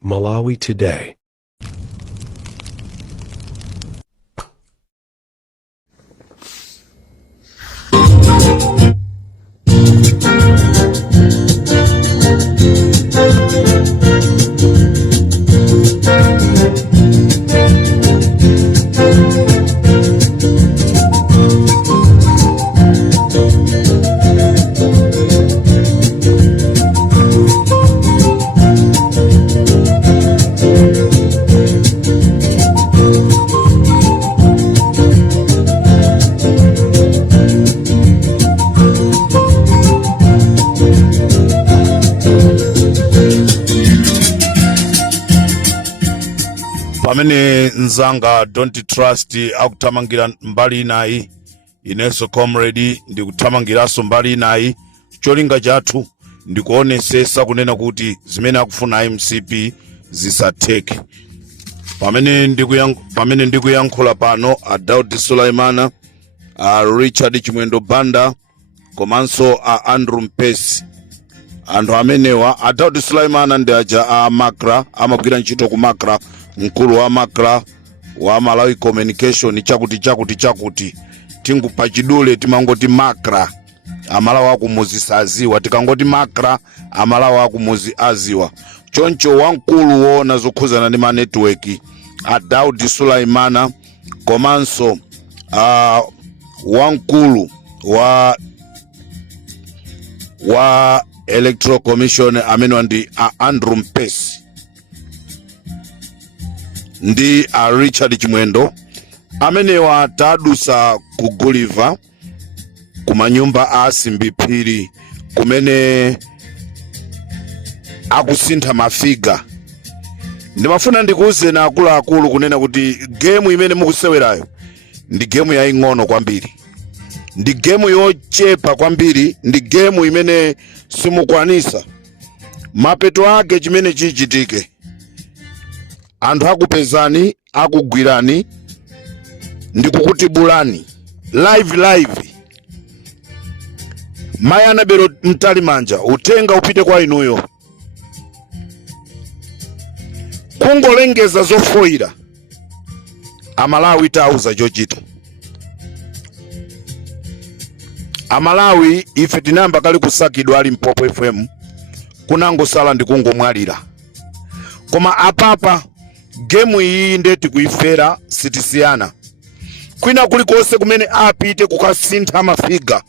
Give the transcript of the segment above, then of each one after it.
Malawi Today. Pamene nzanga don't trust akutamangira mbali inayi, ineso comrade ndikutamangiranso mbali inayi. Cholinga chathu ndikuonesesa kunena kuti zimene akufuna MCP zisatheke. Pamene ndikuyankhula pano a Daudi Sulaimana, a Richard Chimwendo Banda, komanso a Andrew Mpesi. Anthu amenewa a Daudi Sulaimana ndi aja a Makra, amagwira ntchito ku Makra, mkulu wa Makra wa Malawi Communication chakuti tingu pachidule timangoti Makra amalawa akumuzi saziwa, tikangoti Makra amalawa akumuzi aziwa. Choncho wankulu wona zokhuzana ndi ma network a Daudi Sulaimana, komanso wankulu wa Electoral Commission amene ndi Andrew Mpesi ndi Richard Chimwendo, amenewa tadusa ku Gulliver kumanyumba a Simbiphiri kumene akusintha mafiga. Ndimafuna ndikuuzeni akuluakulu kunena kuti game imene mukusewerayo ndi game yaing'ono kwambiri, ndi game yochepa kwambiri, ndi game imene simukwanisa. Mapeto ake chimene chichitike, anthu akupezani, akugwirani, ndikukutibulani live. Mayana bero mtalimanja utenga upite kwa inuyo. Kungolengeza zofoira Amalawi tauza chochita. Amalawi ife tinamba kali kusakidwa ali Mpopo FM, kunangosala ndikungomwalira. Koma apapa game iyi ndeti kuifera sitisiyana. Kwina kulikonse kumene apite kukasintha mafiga,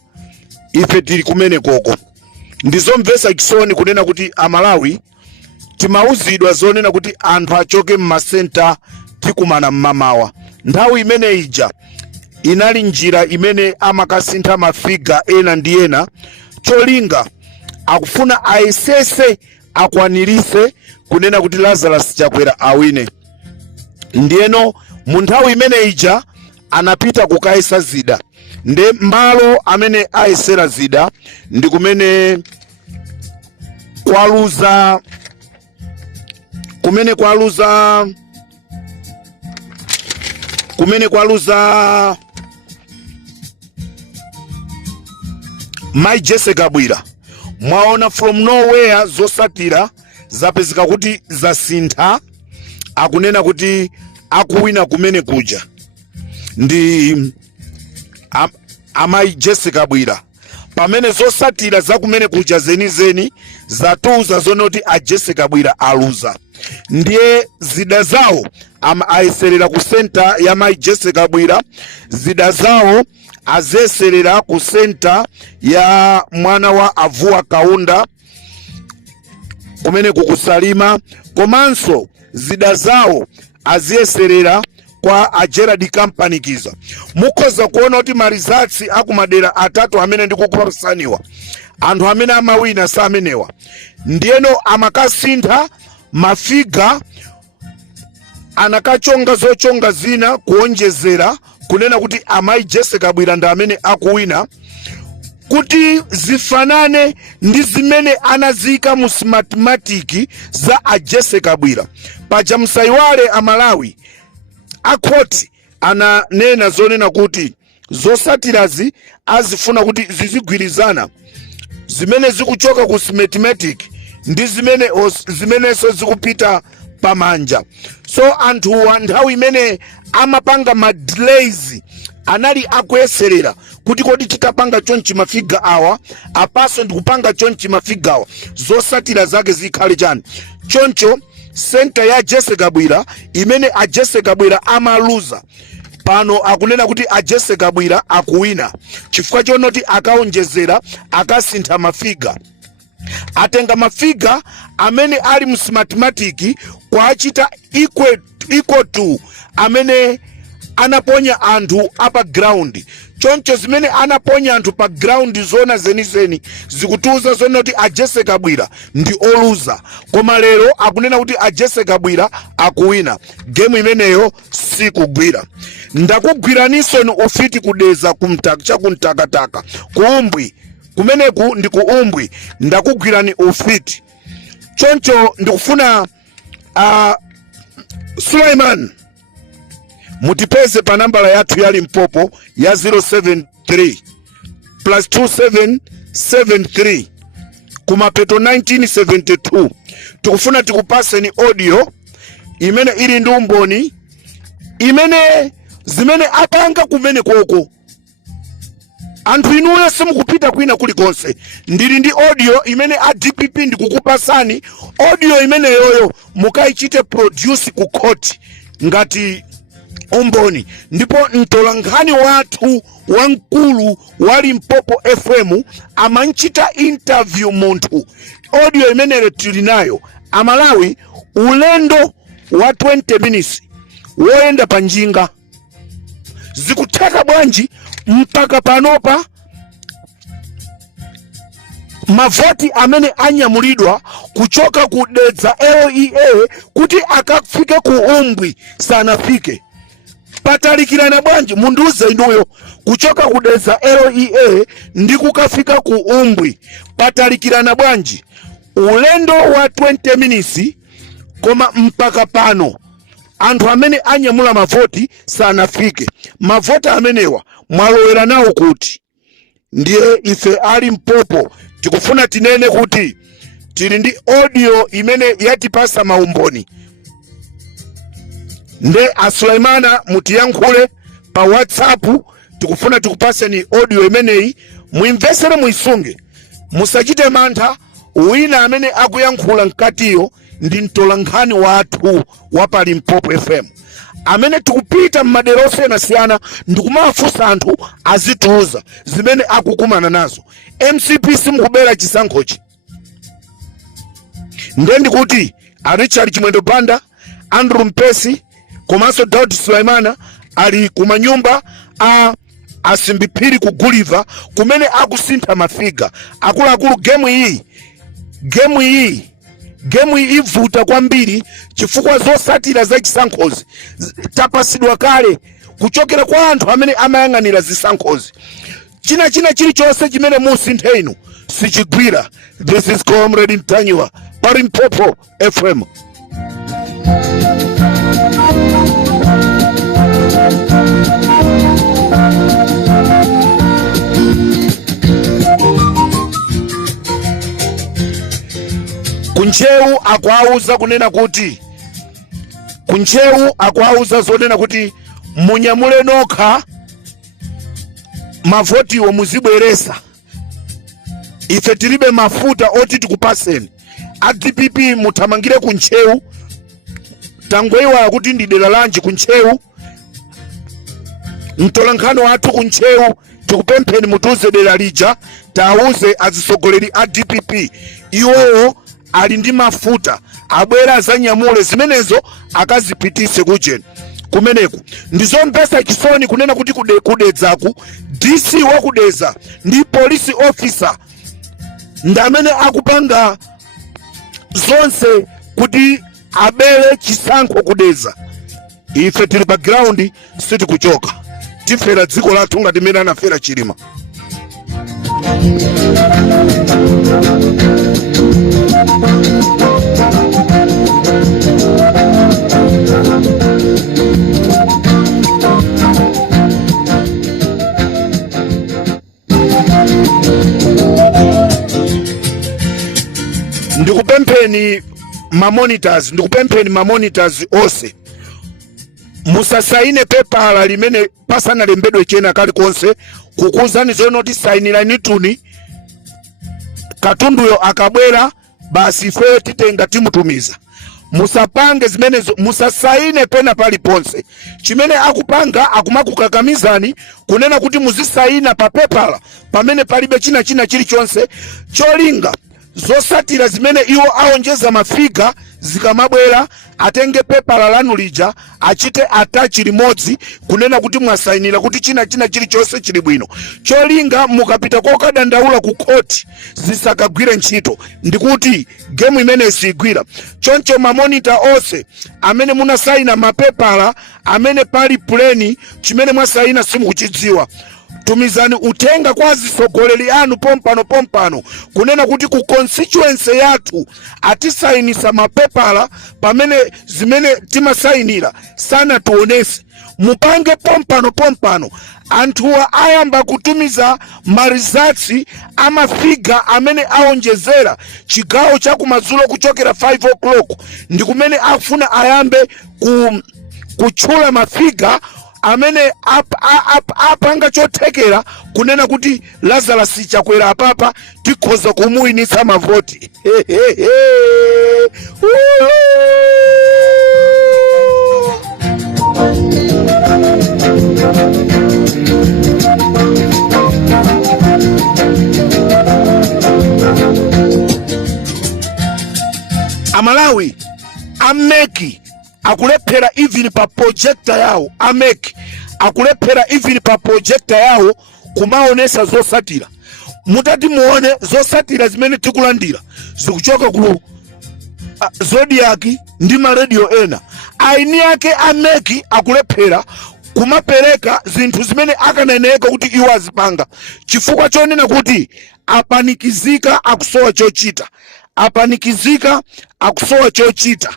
ife tili kumene koko. Ndizomvesa chisoni kunena kuti Amalawi timauzidwa zonena kuti anthu achoke mmasenta tikumana mmamawa. Nthawi imene ija inali njira imene amakasintha mafiga ena ndi ena, cholinga akufuna aisese akwanirise kunena kuti Lazarus Chakwera awine. Ndiyeno munthawi imene ija anapita kukaisa zida, nde mbalo amene aisera zida ndi kumene kwaluza Mai Jessica Bwira. Mwaona from nowhere zosatira zapezeka kuti zasintha, akunena kuti akuwina kumene kuja ndi Mai Jessica Bwira. Pamene zosatira za kumene kuja zenizeni zatuza zonoti a Jessica Bwira aluza, ndiye zida zawo aiserera ku center ya Mai Jessica Bwira, zida zawo azeserera ku center ya mwana wa Avua Kaunda kumene kukusalima, komanso zida zawo azeserera kwa a Gerard Kampanikiza. Mukhoza kuona kuti marizatsi akumadera atatu amene ndikukupasaniwa, anthu amene amawina sa amenewa. Ndiyeno amakasintha mafiga, anakachonga zochonga zina kuonjezera kunena kuti Mai Jessica Bwira ndi amene akuwina, kuti zifanane ndi zimene anazika mu mathematics za a Jessica Bwira. Paja msaiwale Amalawi akhoti ananena zonena kuti zosatirazi azifuna kuti zizigwirizana, zimene zikuchoka ku mathematics ndi zimenezo zikupita pamanja. So anthuwa nthawi imene amapanga ma delays anali akuyeserera kuti kodi titapanga chonchi mafiga awa apaso ndikupanga chonchi mafiga awa zosatira zake zikhale chani. Choncho center ya Jesse Kabwira imene a Jesse Kabwira amaluza pano akunena kuti a Jesse Kabwira akuwina chifukwa chonoti akaonjezera akasintha mafiga, atenga mafiga amene ali mu mathematics kwa achita equal to amene anaponya anthu apa ground. Choncho zimene anaponya anthu pa ground zona zenizeni zikutuza zonoti a Jesse Kabwira ndi oluza, koma lero akunena kuti a Jesse Kabwira akuwina. Game imeneyo sikugwira. Ndakugwiraninso ni ufiti kudeza chakuntakataka kuumbwi kumeneku ndi kuumbwi ndakugwirani ufiti. Choncho ndikufuna Sulaiman mutipeze pa nambala yathu ya Limpopo ya 073 +2773 kumapeto 1972. Tikufuna tikupase ni audio imene ili ndi umboni imene zimene apanga kumene koko. Anthu inuyo simukupita kwina kulikonse, ndili ndi audio imene a DPP ndikukupasani. Audio imene yoyo mukaichite produce ku court ngati umboni, ndipo mtolankhani wathu wankulu wa Limpopo FM amanchita interview munthu. Audio imene tili nayo Amalawi ulendo wa 20 minutes woyenda panjinga. Zikutheka bwanji mpaka panopa mavoti amene anyamulidwa kuchoka kudedza LEA kuti akafike ku umbwi sanafike? Patalikirana bwanji munduze inuyo kuchoka kudedza LEA ndi kukafika ku umbwi patalikirana bwanji? Ulendo wa 20 minutes koma mpaka pano anthu amene anyamula mavoti sanafike. Mavoti amenewa mwalowera nawo kuti? Ndiye ife ali Limpopo tikufuna tinene kuti tili ndi audio imene yatipasa maumboni. Nde Sulaimana mutiyankhule pa WhatsApp, tikufuna tikupase ni audio imeneyi muimvesere muisunge, musachite mantha. Wina amene akuyankhula mkatiyo ndi mtolankhani wathu wa pa Limpopo FM amene tikupita m'madera osiyanasiyana ndikumafunsa anthu azitiuza zimene akukumana nazo. MCP simukubera chisankhochi. Nde ndikuti a Richard Chimwendo Banda, Andrew Mpesi komanso Daud Sulaimana ali kumanyumba asimbiphiri ku Gulliver kumene akusintha mafiga akuluakulu. Game iyi ivuta kwambiri chifukwa zosatira za chisankhozi tapasidwa kale kuchokera kwa anthu amene amayang'anira zisankhozi. China chilichonse chimene musinthe inu sichigwira. This is Comrade Mtanywa pa Limpopo FM. Kunchewu akuauza kunena kuti zonena kuti munyamule nokha mavotiwo muzibweresa. Ife tilibe mafuta oti tikupaseni. A DPP muthamangire kunchewu. Tangoiwala kuti ndi dera lanji kunchewu. Mtolankhani wathu kunchewu tikupempheni mutuze dera lija tauze azisogoleri a DPP iwowo ali ndi mafuta abwera azanyamule zimenezo akazipitise kujeni kumeneku. Ndizompesa chisoni kunena kuti kudedzaku DC wakudeza ndi police officer ndamene akupanga zonse kuti abele chisankho kudeza. Ife tili background siti kuchoka, tifera dziko lathu ngati mene anafera Chilima. ndikupempheni mamonitors, ndikupempheni mamonitors ose musasaine pepala limene pasanalembedwe chena kalikonse kukuuzani zonoti sainirani tuni katunduyo akabwera basi ife titenga timutumiza. Musapange zimenezo, musasaine pena paliponse. Chimene akupanga akumakukakamizani kunena kuti muzisaina pa pepala pamene palibe china chilichonse cholinga zosatira zimene iwo aonjeza mafiga zikamabwera atenge pepala lanu lija achite attach limodzi kunena kuti mwasainira kuti china chilichonse chili bwino. Cholinga mukapita kokadandaula ku court zisakagwire ntchito ndikuti game imene sigwira. Choncho mamonita ose amene munasaina mapepala amene pali pleni chimene mwasaina simukuchidziwa, tumizani utenga kwa zisogoleri anu pompano kunena kuti ku constituency yathu atisainisa mapepala pamene zimene timasainira sana tuonese. Mupange pompano anthuwa ayamba kutumiza marizatsi amafiga amene aonjezera chigawo chakumadzulo kuchokera 5 o'clock ndi kumene afuna ayambe kutchula mafiga amene apanga chothekera kunena kuti Lazarus Chakwera apapa tikhoza kumuwinitsa mavoti. Amalawi ameki akulephera even pa projector yawo, ameki akulephera even pa projector yawo kumaonesa zosatira. Mutati muone zosatira zimene tikulandira zikuchoka ku Zodiac ndi ma radio ena. Aini yake ameki akulephera kumapereka zinthu zimene akaneneka kuti iwo azipanga, chifukwa chonena kuti apanikizika akusowa chochita, apanikizika akusowa chochita.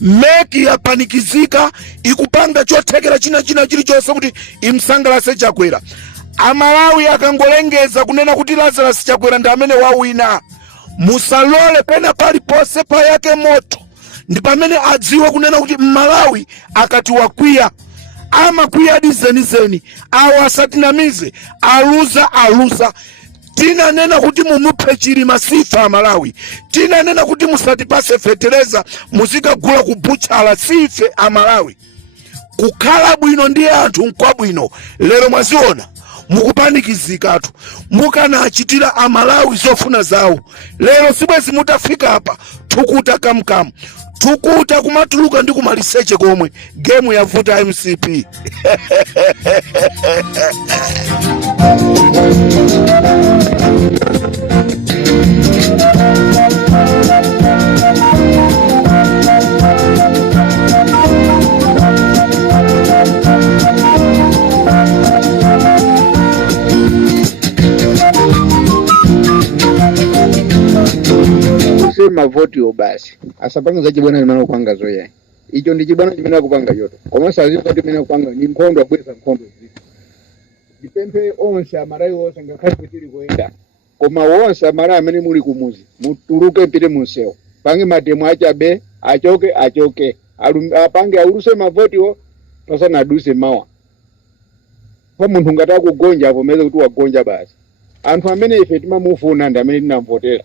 Meki yapanikizika ikupanga chothekera china chilichonse kuti imsangalase Chakwera. Amalawi akangolengeza kunena kuti Lazarus Chakwera ndi amene wawina, musalole pena paliponse pa yake moto ndi pamene adziwa kunena kuti Malawi akati wakwiya amakwiya dizenizeni awo asatinamize aluza. Tina nena kuti mumuphe Chilima sifa Amalawi. Tina nena kuti musatipase fetereza muzikagula kubuchala sife Amalawi. Kukhala bwino ndi anthu nkwabwino. Lero mwaziona mukupanikizikatu mukana achitira Amalawi zofuna zawo. Lero sibwezi mutafika hapa tukuta kamkamu tukuta kumatuluka ndi kumaliseche komwe game yavuta MCP. Sema voti obasi asapanga za chibwana limana kupanga zoya icho ndi chibwana chimene akupanga choto koma sazi voti mene kupanga ni nkhondo abweza nkhondo ziti dipempe onse Amalawi onse ngakhale kuti kuenda koma onse Amalawi amene muli kumuzi mutuluke mpite munsewu pange mademo achabe achoke apange auluse mavotiwo pasana aduse mawa pa munthu ngati kugonja avomeze kuti wagonja basi. Anthu amene ife timamufuna ndi amene tinamvotera.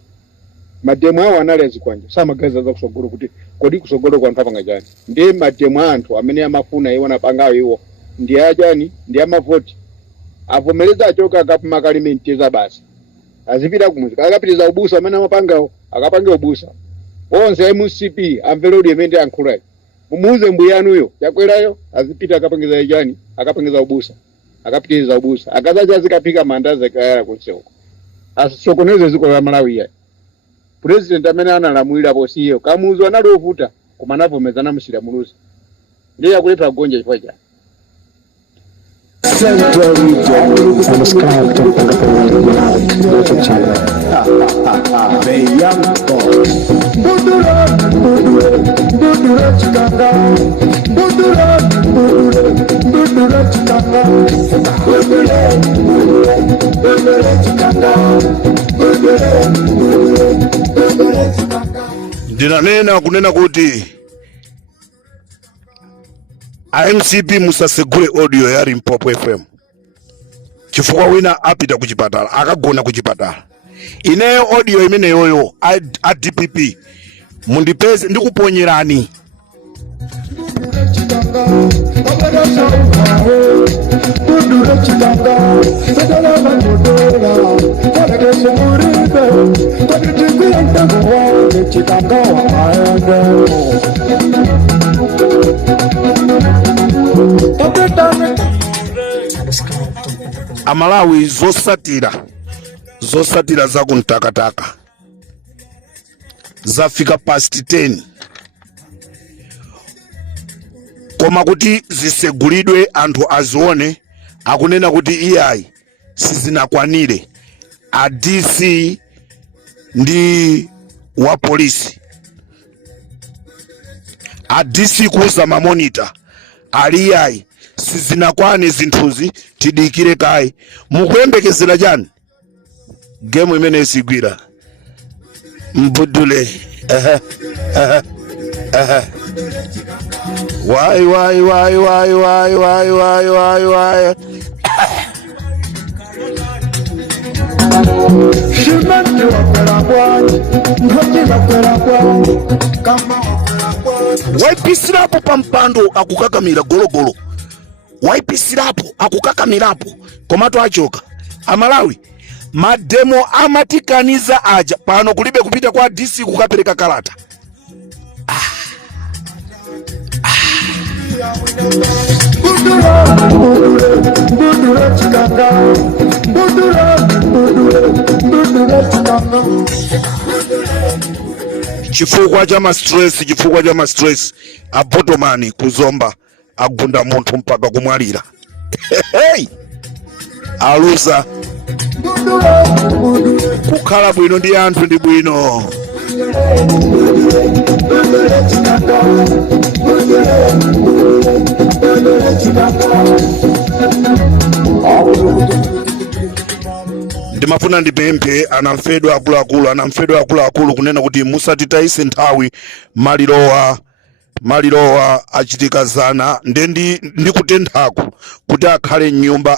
Mademo awo anali azikwanja samagaza za kusogolo kuti kodi kusogolo kwa ntapanga chani. Ndi mademo anthu amene amafuna iwo napangayo iwo ndi achani ndi amavoti avomereza achoka akapima kalimenteza basi azipita kumuzika akapitiza ubusa amene amapangawo akapange ubusa onse MCP amvera udi emende ankhulayo mumuze mbuyanuyo Chakwerayo azipita akapangeza chani akapangeza ubusa akapitiza ubusa akazaja azikapika mandazi akayala kunsewo asisokoneze ziko la Malawi ya president amene analamulira posiyo kamuzo anali ovuta koma anavomezana musira muluzi ndiye akulepa gonja chifukwa chani. Central region and sky to the channel. The young boy. Budura, ndinanena kunena kuti MCP musasegule audio ya Limpopo FM chifukwa wina apita kuchipatala akagona kuchipatala. Ineyo audio imeneyoyo a DPP mundipeze ndikuponyerani. Amalawi zosatira za kuntakataka zafika past 10 koma kuti zisegulidwe anthu azione akunena kuti iyayi sizinakwanire. A DC ndi wa polisi, a DC kuza mamonita aliyayi sizinakwane zinthuzi tidikire kai. Mukuyembekezera chani game imene isigwira mbudule why waipisirapo pampando akukakamira gologolo, waipisirapo akukakamirapo komato achoka. Amalawi mademo amatikaniza aja pano kulibe kupita kwa DC kukapereka kalata. Chifukwa cha ma stress abotomani kuzomba agunda munthu mpaka kumwalira. Hey! Alusa kukhala bwino ndi anthu ndi bwino. Ndimafuna ndipemphe anamfedwa akuluakulu kunena kuti musatitayise nthawi malirowa achitikazana ndikutenthako kuti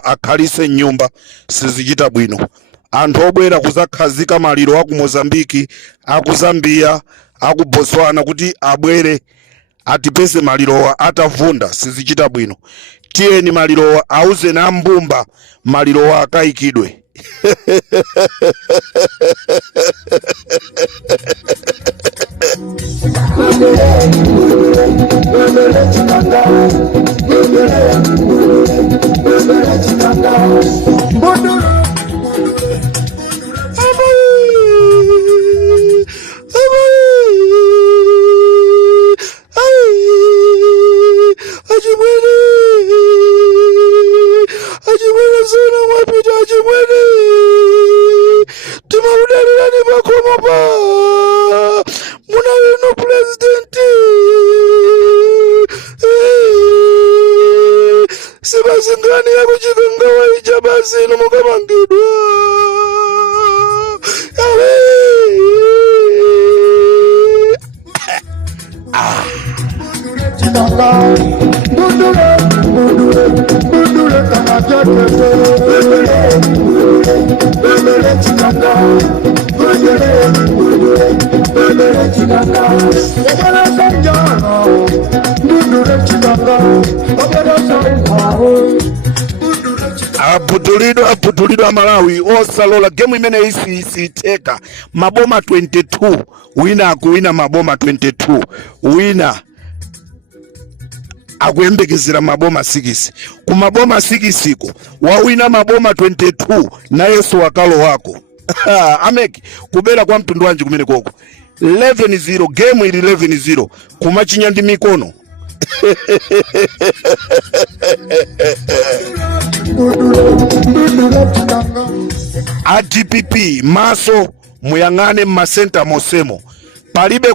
akhalise nyumba sizichita bwino. Anthu obwera kuzakhazika maliro aku Mozambiki, aku Zambia, aku Botswana kuti abwere atipese malirowa atavunda sizichita bwino. Tiyeni malirowa auze na mbumba malirowa akayikidwe. Sibasingani ya kuchikanga wa ijabasi no mukamangidwa. Aputulidwa Malawi osalola game imene isiteka maboma 22 wina akuwina maboma 22 wina akuyembekezera maboma 6 kumaboma 6 ko wawina maboma 22 na Yesu wakalo wako. Ameki kubera kwa mtundu wanji kumene koko 11-0 game ili 11-0 kumachinya ndi mikono. ADPP maso muyangane mmasenta mosemo palibe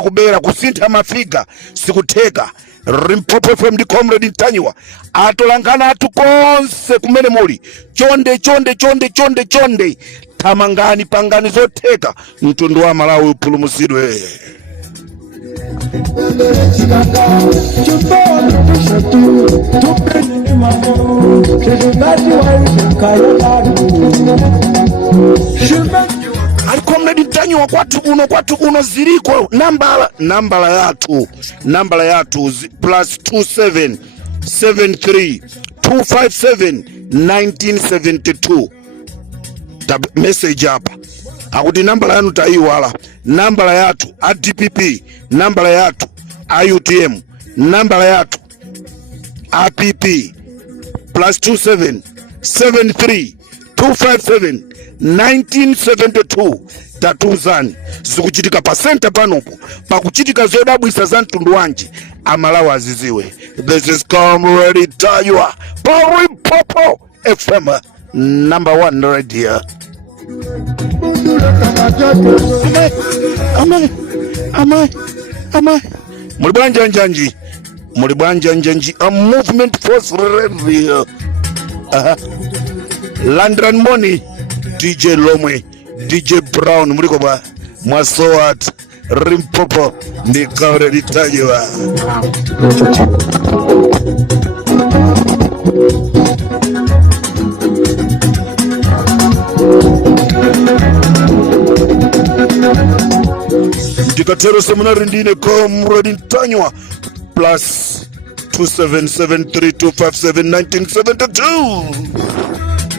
kubera kusintha mafiga sikuteka. Limpopo FM ndi comrade Ntanyiwa atolangana atu konse kumene muli chonde tamangani pangani zoteka mtundu wa Malawi upulumuzidwe. alikomredi Mtanywa kwatu kuno ziliko nambala yatu plus 27 73 257 1972 message hapa akuti nambala yanu taiwala, nambala yatu ADPP, nambala yatu IUTM, nambala yatu APP plus 27 73 257 1972 tatuzani zikuchitika pasenta panopo pakuchitika zodabwisa za mtundu wanji amalawa aziziwe. This is Comrade Mtanywa Power Popo FM number 1 radio. Mulibanja njanji a movement force radio. Landran Money, DJ Lomwe, DJ Brown, muliko ba Mwasowat, Rimpopo, ni Comrade Mtanywa. Ndikatero seminari ndine Comrade Mtanywa plus 2773257972.